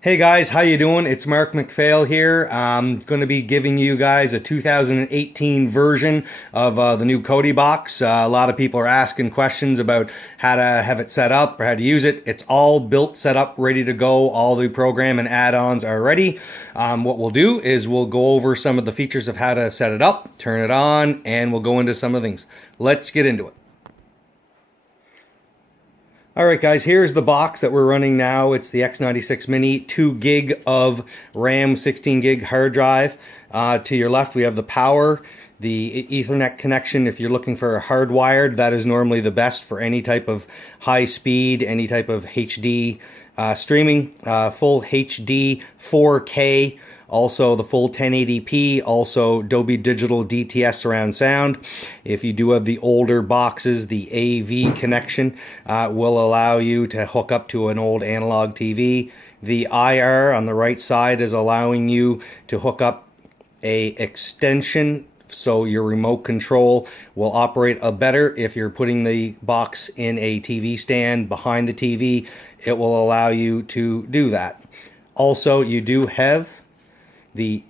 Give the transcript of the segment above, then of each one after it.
Hey guys, how you doing? It's Mark macphail here. I'm going to be giving you guys a 2018 version of the new Kodi box. A lot of people are asking questions about how to have it set up or how to use it. It's all built, set up, ready to go. All the program and add-ons are ready. What we'll do is we'll go over some of the features of how to set it up, turn it on, and we'll go into some of the things. Let's get into it. Alright guys, here's the box that we're running now. It's the X96 Mini, 2 gig of RAM, 16 gig hard drive. To your left we have the power, the Ethernet connection. If you're looking for hardwired, that is normally the best for any type of high speed, any type of HD streaming, full HD 4K. Also the full 1080p, also Dolby Digital DTS surround sound. If you do have the older boxes, the AV connection will allow you to hook up to an old analog TV. The IR on the right side is allowing you to hook up a extension, so your remote control will operate better if you're putting the box in a TV stand behind the TV. It will allow you to do that. Also, you do have the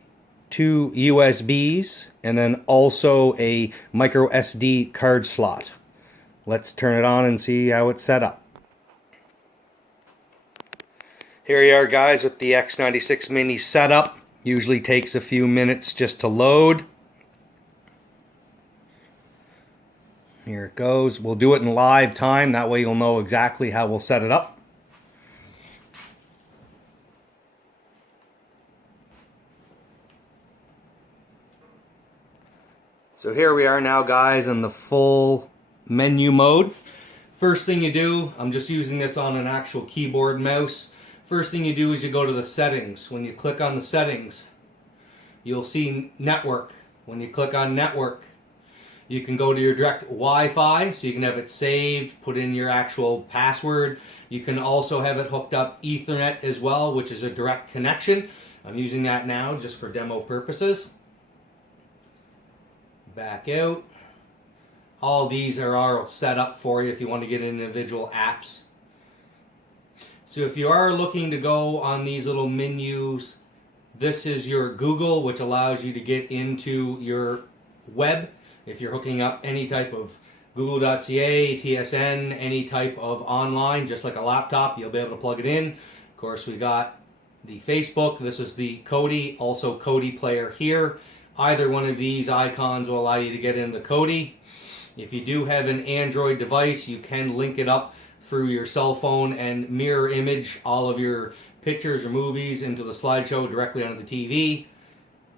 2 USBs and then also a micro SD card slot. Let's turn it on and see how it's set up. Here you are guys with the X96 Mini setup. Usually takes a few minutes just to load. Here it goes. We'll do it in live time, that way you'll know exactly how we'll set it up. So here we are now guys in the full menu mode. First thing you do, I'm just using this on an actual keyboard mouse. First thing you do is you go to the settings. When you click on the settings, you'll see network. When you click on network, you can go to your direct Wi-Fi, so you can have it saved, put in your actual password. You can also have it hooked up Ethernet as well, which is a direct connection. I'm using that now just for demo purposes. Back out. All these are all set up for you if you want to get individual apps. So if you are looking to go on these little menus, this is your Google, which allows you to get into your web. If you're hooking up any type of google.ca, TSN, any type of online, just like a laptop, you'll be able to plug it in. Of course, we got the Facebook. This is the Kodi, also Kodi player here. Either one of these icons will allow you to get into Kodi. If you do have an Android device, you can link it up through your cell phone and mirror image all of your pictures or movies into the slideshow directly onto the TV.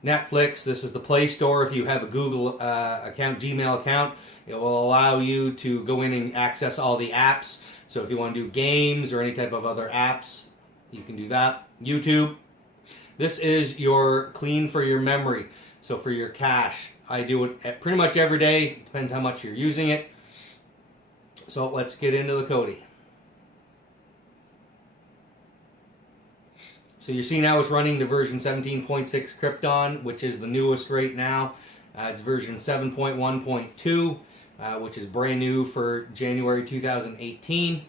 Netflix, this is the Play Store. If you have a Google account, Gmail account, it will allow you to go in and access all the apps. So if you want to do games or any type of other apps, you can do that. YouTube. This is your clean for your memory. So for your cache, I do it pretty much every day. Depends how much you're using it. So let's get into the Kodi. So you see now it's running the version 17.6 Krypton, which is the newest right now. It's version 7.1.2, which is brand new for January 2018.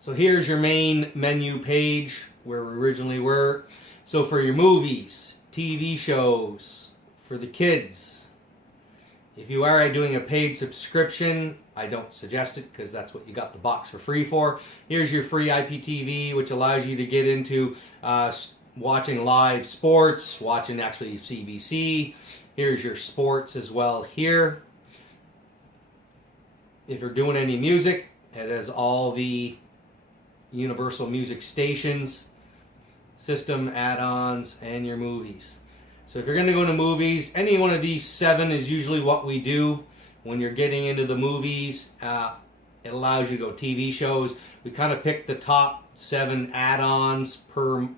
So here's your main menu page where we originally were. So for your movies, TV shows, for the kids, if you are doing a paid subscription, I don't suggest it because that's what you got the box for free for. Here's your free IPTV, which allows you to get into watching live sports, watching actually CBC. Here's your sports as well here. If you're doing any music, it has all the Universal Music stations, system add-ons, and your movies. So if you're going to go into movies, any one of these 7 is usually what we do when you're getting into the movies. It allows you to go TV shows. We kind of pick the top 7 add-ons per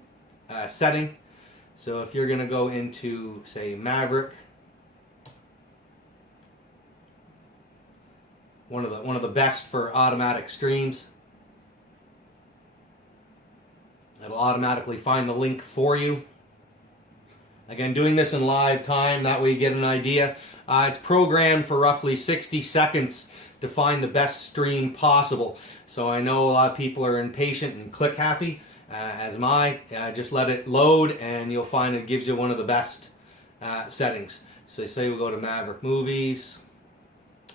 setting. So if you're going to go into, say, Maverick, one of the best for automatic streams. It'll automatically find the link for you. Again, doing this in live time, that way you get an idea. It's programmed for roughly 60 seconds to find the best stream possible. So I know a lot of people are impatient and click happy, as am I. Just let it load and you'll find it gives you one of the best settings. So say we go to Maverick Movies,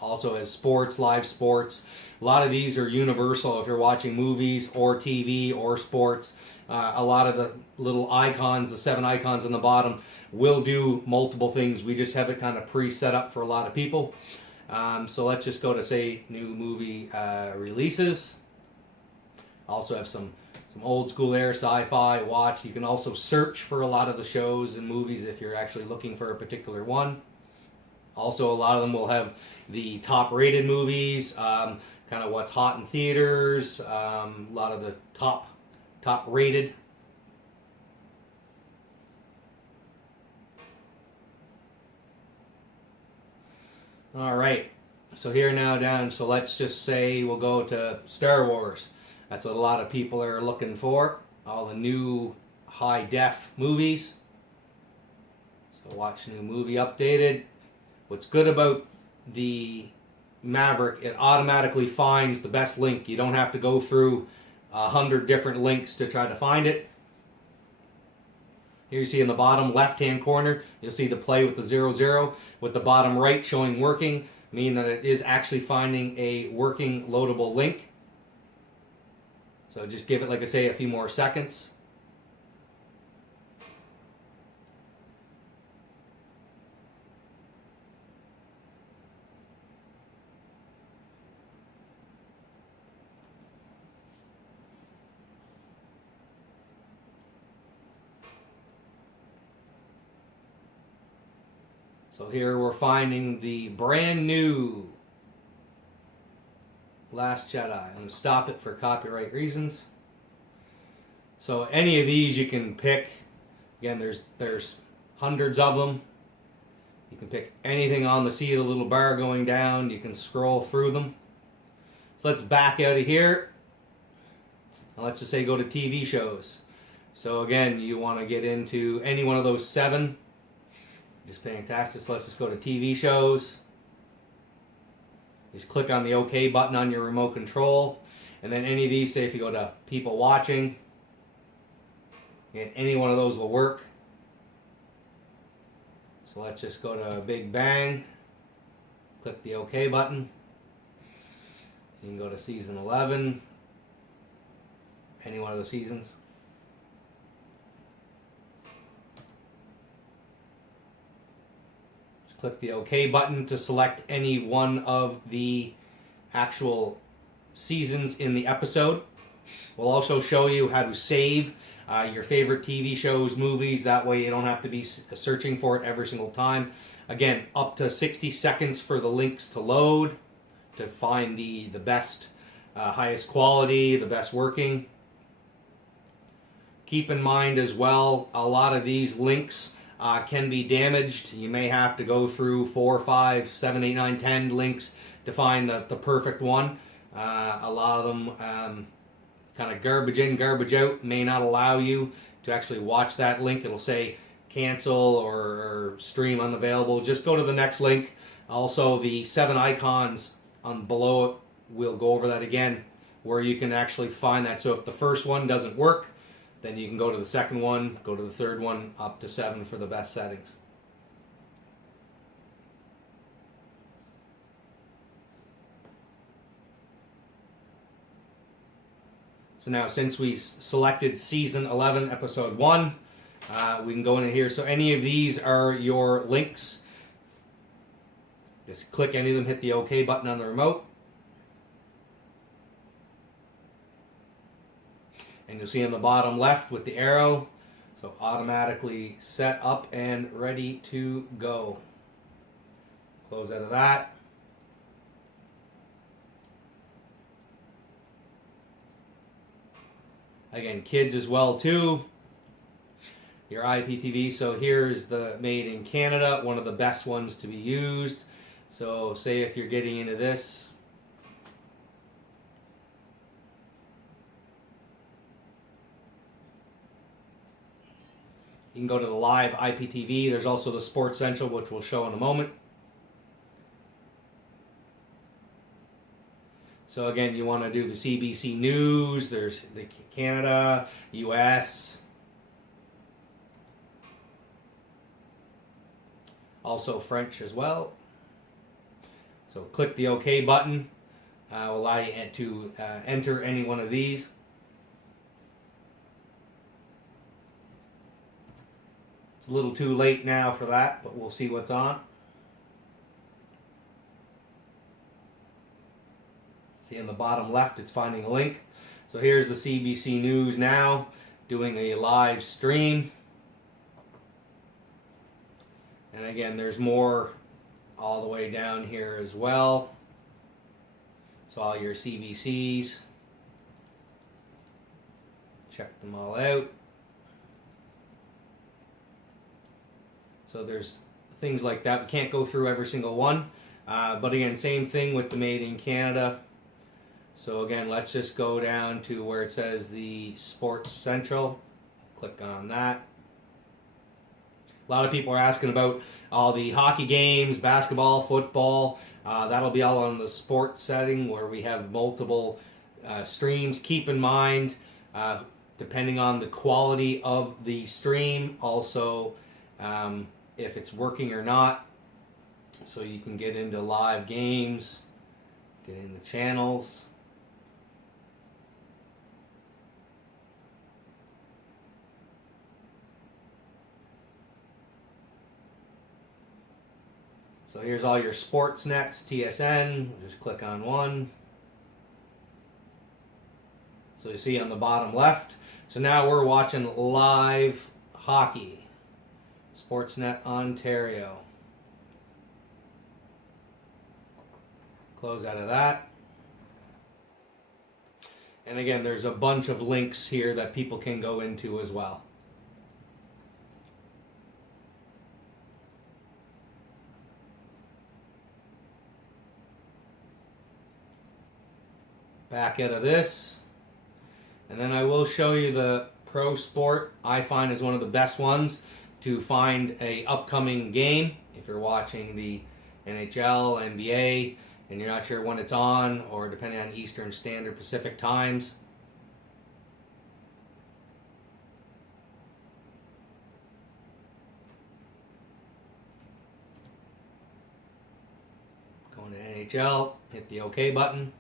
also as sports, live sports. A lot of these are universal if you're watching movies or TV or sports. A lot of the little icons, the 7 icons on the bottom, will do multiple things. We just have it kind of pre-set up for a lot of people. So let's just go to, say, new movie releases. Also have some old school there, sci-fi, watch. You can also search for a lot of the shows and movies if you're actually looking for a particular one. Also, a lot of them will have the top rated movies, kind of what's hot in theaters, a lot of the top rated. All right, so here now down, so let's just say we'll go to Star Wars. That's what a lot of people are looking for, all the new high def movies. So watch new movie updated. What's good about the Maverick, it automatically finds the best link. You don't have to go through 100 different links to try to find it. Here you see in the bottom left-hand corner, you'll see the play with the 00, with the bottom right showing working, meaning that it is actually finding a working loadable link. So just give it, like I say, a few more seconds. So here we're finding the brand new Last Jedi. I'm going to stop it for copyright reasons. So any of these you can pick. Again, there's hundreds of them. You can pick anything on the see the little bar going down. You can scroll through them. So let's back out of here. And let's just say go to TV shows. So again, you want to get into any one of those 7. Just fantastic. So let's just go to TV shows. Just click on the OK button on your remote control. And then any of these, say if you go to people watching, and any one of those will work. So let's just go to Big Bang. Click the OK button. You can go to season 11. Any one of the seasons. Click the OK button to select any one of the actual seasons in the episode. We'll also show you how to save your favorite TV shows, movies. That way you don't have to be searching for it every single time. Again, up to 60 seconds for the links to load to find the best, highest quality, the best working. Keep in mind as well, a lot of these links can be damaged. You may have to go through 4, 5, 7, 8, 9, 10 links to find the perfect one. A lot of them kind of garbage in, garbage out, may not allow you to actually watch that link. It'll say cancel or stream unavailable. Just go to the next link. Also, the 7 icons on below it, we'll go over that again, where you can actually find that. So if the first one doesn't work, then you can go to the second one, go to the third one, up to 7 for the best settings. So now, since we selected season 11, episode 1, we can go in here. So any of these are your links. Just click any of them, hit the OK button on the remote. And you'll see on the bottom left with the arrow, so automatically set up and ready to go. Close out of that. Again, kids as well too. Your IPTV, so here's the made in Canada, one of the best ones to be used. So say if you're getting into this, You can go to the live IPTV. There's also the Sports Central, which we'll show in a moment. So again, you want to do the CBC News. There's the Canada, US. Also French as well. So click the OK button. Will allow you to enter any one of these. It's a little too late now for that, but we'll see what's on. See in the bottom left, it's finding a link. So here's the CBC News now, doing a live stream. And again, there's more all the way down here as well. So all your CBCs. Check them all out. So there's things like that. We can't go through every single one. But again, same thing with the Made in Canada. So again, let's just go down to where it says the Sports Central. Click on that. A lot of people are asking about all the hockey games, basketball, football. That'll be all on the sports setting where we have multiple streams. Keep in mind, depending on the quality of the stream, also if it's working or not. So you can get into live games, get in the channels. So here's all your sports nets, TSN. Just click on one. So you see on the bottom left. So now we're watching live hockey. Sportsnet Ontario. Close out of that. And again, there's a bunch of links here that people can go into as well. Back out of this. And then I will show you the Pro Sport. I find is one of the best ones to find a upcoming game. If you're watching the NHL, NBA, and you're not sure when it's on, or depending on Eastern Standard Pacific times. Going to NHL, hit the OK button.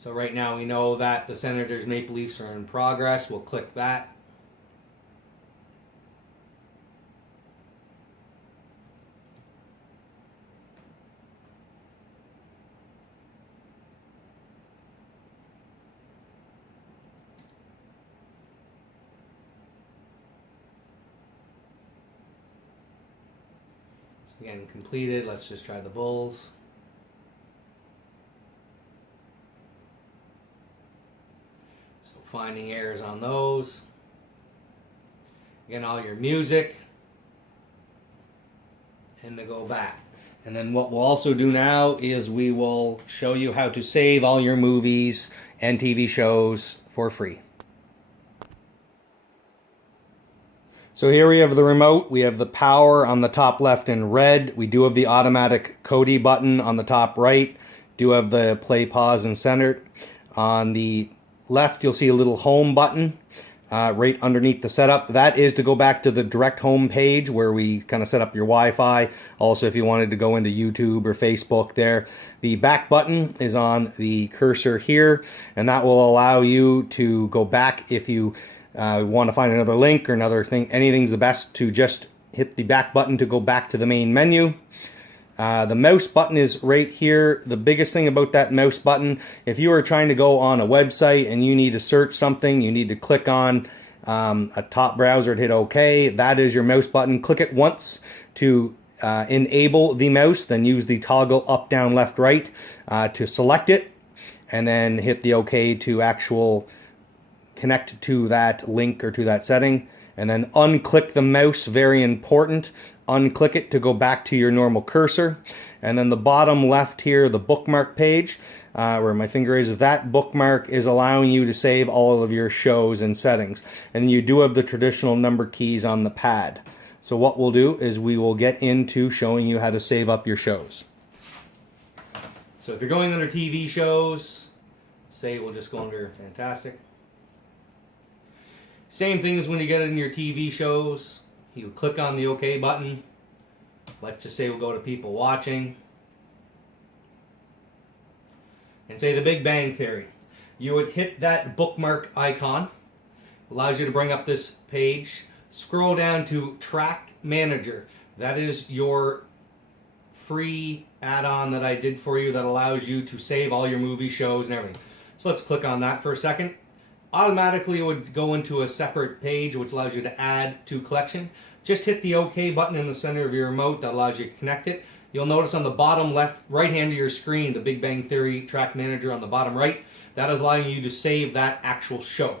So right now we know that the Senators Maple Leafs are in progress. We'll click that. So again, completed. Let's just try the Bulls. Finding errors on those. Again, all your music. And to go back. And then what we'll also do now is we will show you how to save all your movies and TV shows for free. So here we have the remote. We have the power on the top left in red. We do have the automatic kodi button on the top right. Do have the play, pause, and center. On the left, you'll see a little home button right underneath the setup. That is to go back to the direct home page where we kind of set up your Wi-Fi. Also, if you wanted to go into YouTube or Facebook there. The back button is on the cursor here, and that will allow you to go back if you want to find another link or another thing. Anything's the best to just hit the back button to go back to the main menu. The mouse button is right here. The biggest thing about that mouse button, if you are trying to go on a website and you need to search something, you need to click on a top browser and hit OK. That is your mouse button. Click it once to enable the mouse, then use the toggle up, down, left, right to select it, and then hit the OK to connect to that link or to that setting. And then unclick the mouse, very important. unclick it to go back to your normal cursor. And then the bottom left here, the bookmark page, where my finger is, that bookmark is allowing you to save all of your shows and settings. And you do have the traditional number keys on the pad. So what we'll do is we will get into showing you how to save up your shows. So if you're going under TV shows, say we'll just go under Fantastic. Same thing as when you get in your TV shows. You click on the OK button. Let's just say we'll go to people watching. And say The Big Bang Theory. You would hit that bookmark icon. Allows you to bring up this page. Scroll down to Track Manager. That is your free add-on that I did for you that allows you to save all your movie shows and everything. So let's click on that for a second. Automatically it would go into a separate page which allows you to add to collection. Just hit the OK button in the center of your remote that allows you to connect it. You'll notice on the bottom right hand of your screen, the Big Bang Theory Track Manager on the bottom right. That is allowing you to save that actual show.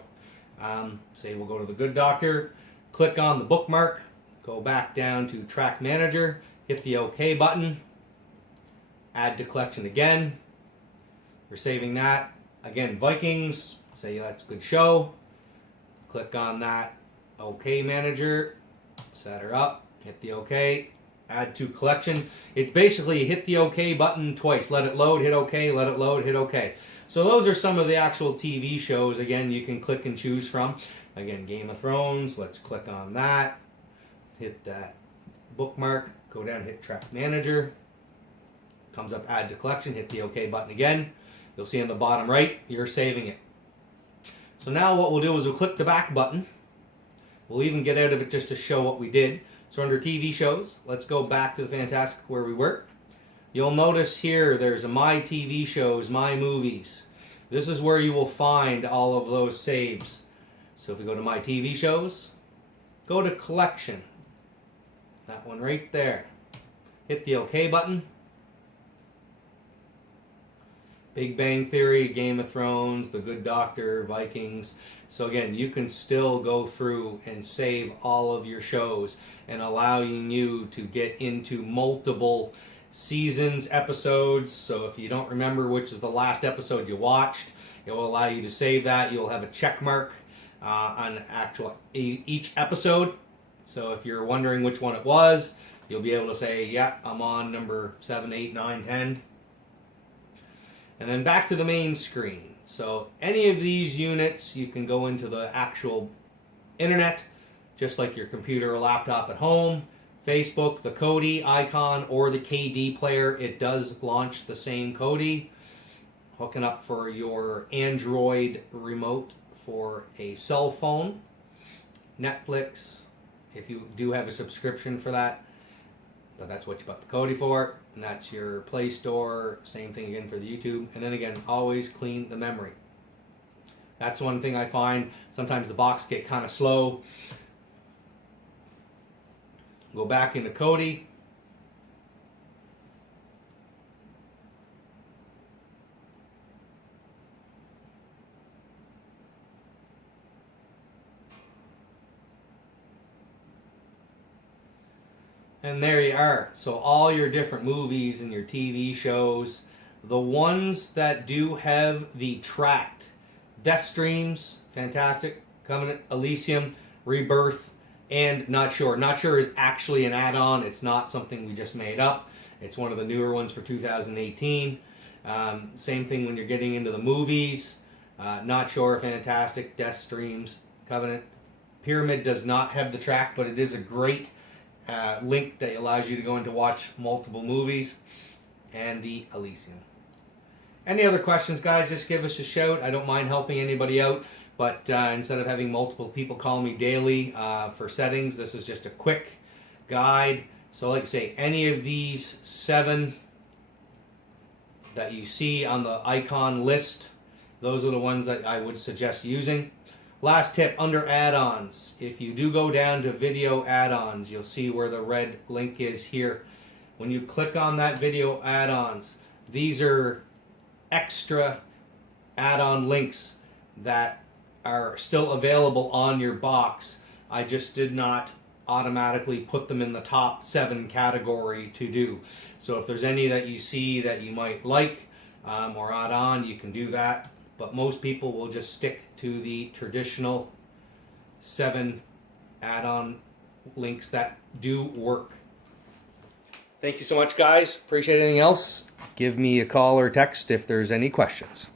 Say we'll go to The Good Doctor, click on the bookmark, go back down to Track Manager, hit the OK button, add to collection again. We're saving that. Again, Vikings, say that's a good show. Click on that OK Manager, set her up, hit the OK, add to collection. It's basically hit the OK button twice. Let it load, hit OK, let it load, hit OK. So those are some of the actual TV shows. Again, you can click and choose from. Again, Game of Thrones, let's click on that. Hit that bookmark, go down, hit Track Manager. Comes up Add to Collection, hit the OK button again. You'll see on the bottom right, you're saving it. So now what we'll do is we'll click the back button. We'll even get out of it just to show what we did. So under TV shows, let's go back to the Fantastic where we were. You'll notice here there's a My TV Shows, My Movies. This is where you will find all of those saves. So if we go to My TV Shows, go to Collection. That one right there. Hit the OK button. Big Bang Theory, Game of Thrones, The Good Doctor, Vikings. So again, you can still go through and save all of your shows and allowing you to get into multiple seasons, episodes. So if you don't remember which is the last episode you watched, it will allow you to save that. You'll have a check mark on each episode. So if you're wondering which one it was, you'll be able to say, yeah, I'm on number 7, 8, 9, 10. And then back to the main screen. So any of these units, you can go into the actual internet, just like your computer or laptop at home. Facebook, the kodi icon, or the KD player. It does launch the same kodi. Hooking up for your Android remote for a cell phone. Netflix, if you do have a subscription for that. But that's what you bought the kodi for. And that's your Play Store. Same thing again for the YouTube. And then again, always clean the memory. That's one thing I find. Sometimes the box get kind of slow. Go back into kodi. And there you are. So all your different movies and your TV shows, the ones that do have the tracked Death Streams, Fantastic, Covenant, Elysium, Rebirth, and Not Sure. Not Sure is actually an add-on. It's not something we just made up. It's one of the newer ones for 2018. Same thing when you're getting into the movies. Not Sure, Fantastic, Death Streams, Covenant. Pyramid does not have the track, but it is a great link that allows you to go in to watch multiple movies. And the Elysium. Any other questions, guys, just give us a shout. I don't mind helping anybody out, but instead of having multiple people call me daily for settings, this is just a quick guide. So like I say, any of these 7 that you see on the icon list, those are the ones that I would suggest using. Last tip, under add-ons, if you do go down to video add-ons, you'll see where the red link is here. When you click on that video add-ons, these are extra add-on links that are still available on your box. I just did not automatically put them in the top 7 category to do. So if there's any that you see that you might like or add on, you can do that. But most people will just stick to the traditional 7 add-on links that do work. Thank you so much, guys. Appreciate anything else. Give me a call or text if there's any questions.